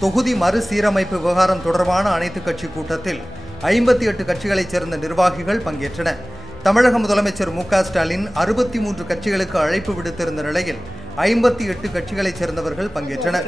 தொகுதி மறுசீரமைப்பு விவகாரம் தொடர்பான அனைத்துக் கட்சி கூட்டத்தில் 58 கட்சிகளைச் சேர்ந்த நிர்வாகிகள் பங்கேற்றனர். தமிழக முதலமைச்சர் மு.க. ஸ்டாலின் 63 கட்சிகளுக்கு அழைப்பு விடுத்திருந்த நிலையில் 58 கட்சிகளைச் சேர்ந்தவர்கள் பங்கேற்றனர்.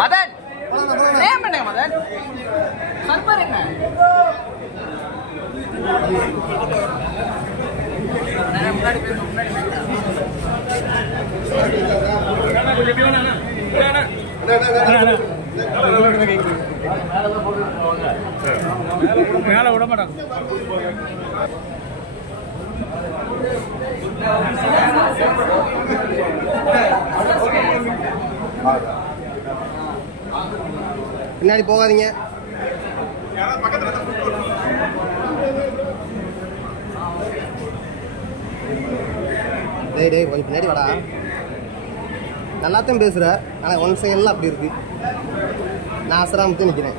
மதன் நேம் என்ன மதன் சர்வர் என்ன மேல விட மாட்டாங்க. பின்னாடி போகாதீங்க. டேய் கொஞ்சம் பின்னாடி வாடா. நல்லாத்தான் பேசுற, ஆனால் ஒன் சைடெல்லாம் அப்படி இருக்கு. நான் அசராமத்து நிற்கிறேன்.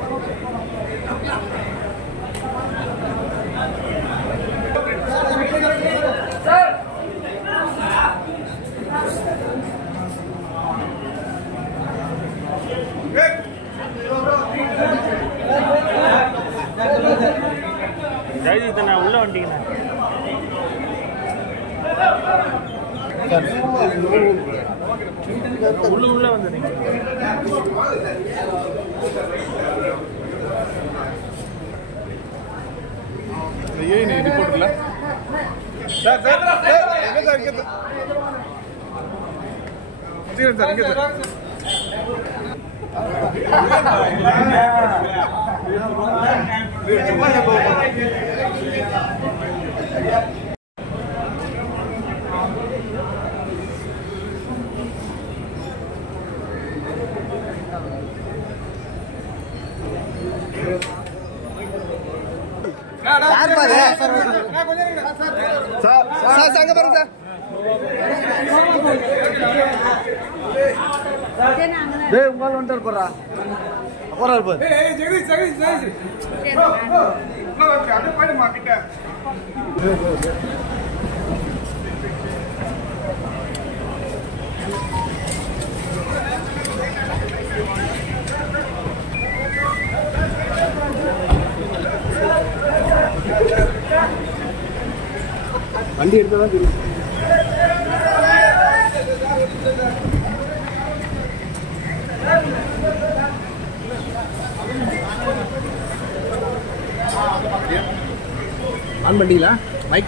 உள்ள வண்டிங்கண்ணா உள்ள வந்துடுங்க. ஏன் ரிப்போர்ட் இல்ல சார் சார் எங்க சார் இங்க சார் இங்க சார் வண்டி எடுத்ததான் தெரியும். ஆன் பண்ணிங்களா? மைக்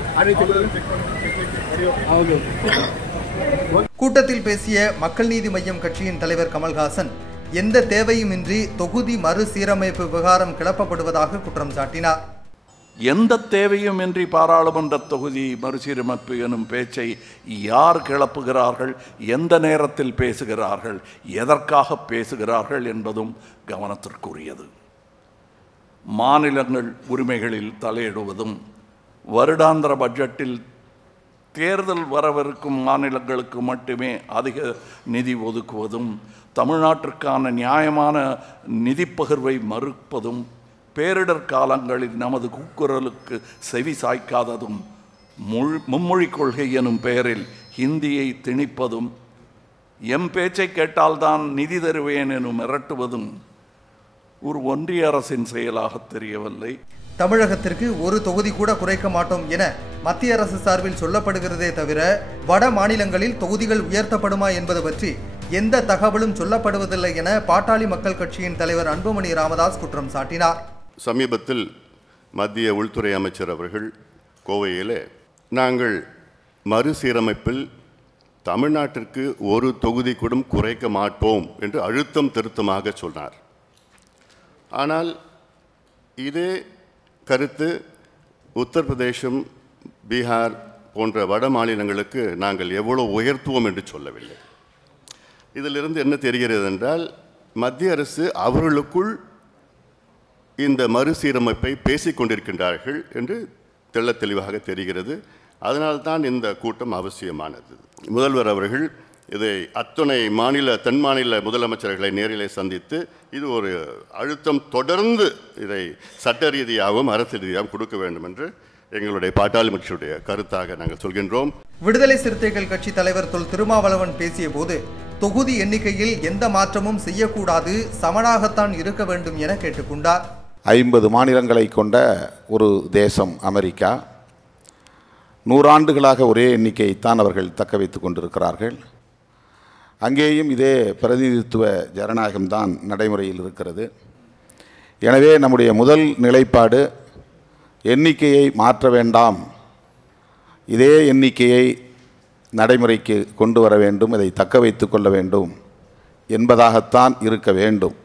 கூட்டத்தில் பேசிய மக்கள் நீதி மய்யம் கட்சியின் தலைவர் கமல்ஹாசன் எந்த தேவையுமின்றி தொகுதி மறுசீரமைப்பு விவகாரம் கிளப்பப்படுவதாக குற்றம் சாட்டினார். எந்த தேவையுமின்றி பாராளுமன்ற தொகுதி மறுசீரமைப்பு எனும் பேச்சை யார் கிளப்புகிறார்கள், எந்த நேரத்தில் பேசுகிறார்கள், எதற்காக பேசுகிறார்கள் என்பதும் கவனத்திற்குரியது. மாநிலங்கள் உரிமைகளில் தலையிடுவதும் வருடாந்திர பட்ஜெட்டில் தேர்தல் வரவிருக்கும் மாநிலங்களுக்கு மட்டுமே அதிக நிதி ஒதுக்குவதும் தமிழ்நாட்டிற்கான நியாயமான நிதி பகிர்வை மறுப்பதும் பேரிடர் காலங்களில் நமது கூக்குரலுக்கு செவி சாய்க்காததும் மும்மொழி கொள்கை எனும் பெயரில் ஹிந்தியை திணிப்பதும் எம் பேச்சை கேட்டால்தான் நிதி தருவேன் எனும் மிரட்டுவதும் ஒரு ஒன்றிய அரசின் செயலாக தெரியவில்லை. தமிழகத்திற்கு ஒரு தொகுதி கூட குறைக்க மாட்டோம் என மத்திய அரசு சார்பில் சொல்லப்படுகிறதே தவிர வட மாநிலங்களில் தொகுதிகள் உயர்த்தப்படுமா என்பது பற்றி எந்த தகவலும் சொல்லப்படுவதில்லை என பாட்டாளி மக்கள் கட்சியின் தலைவர் அன்புமணி ராமதாஸ் குற்றம் சாட்டினார். சமீபத்தில் மத்திய உள்துறை அமைச்சர் அவர்கள் கோவையில் நாங்கள் மறுசீரமைப்பில் தமிழ்நாட்டிற்கு ஒரு தொகுதி கூட குறைக்க மாட்டோம் என்று அழுத்தம் திருத்தமாக சொன்னார். ஆனால் இதே கருத்து உத்தரப்பிரதேசம், பீகார் போன்ற வட மாநிலங்களுக்கு நாங்கள் எவ்வளோ உயர்த்துவோம் என்று சொல்லவில்லை. இதிலிருந்து என்ன தெரிகிறது என்றால், மத்திய அரசு அவர்களுக்குள் இந்த மறுசீரமைப்பை பேசிக்கொண்டிருக்கின்றார்கள் என்று தெள்ளத் தெளிவாக தெரிகிறது. அதனால்தான் இந்த கூட்டம் அவசியமானது. முதல்வர் அவர்கள் இதை அத்துணை தென் மாநில முதலமைச்சர்களை நேரிலே சந்தித்து இது ஒரு அழுத்தம் தொடர்ந்து இதை சட்ட ரீதியாகவும் அரசியல் ரீதியாகவும் கொடுக்க வேண்டும் என்று எங்களுடைய பாட்டாளி மக்களுடைய கருத்தாக நாங்கள் சொல்கின்றோம். விடுதலை சிறுத்தைகள் கட்சி தலைவர் தொல் திருமாவளவன் பேசிய போது தொகுதி எண்ணிக்கையில் எந்த மாற்றமும் செய்யக்கூடாது, சமனாகத்தான் இருக்க வேண்டும் என கேட்டுக்கொண்டார். 50 மாநிலங்களை கொண்ட ஒரு தேசம் அமெரிக்கா. 100 ஆண்டுகளாக ஒரே எண்ணிக்கையைத்தான் அவர்கள் தக்க வைத்து கொண்டிருக்கிறார்கள். அங்கேயும் இதே பிரதிநிதித்துவ ஜனநாயகம்தான் நடைமுறையில் இருக்கிறது. எனவே நம்முடைய முதல் நிலைப்பாடு எண்ணிக்கையை மாற்ற வேண்டாம், இதே எண்ணிக்கையை நடைமுறைக்கு கொண்டு வர வேண்டும், இதை தக்க வைத்து கொள்ள வேண்டும் என்பதாகத்தான் இருக்க வேண்டும்.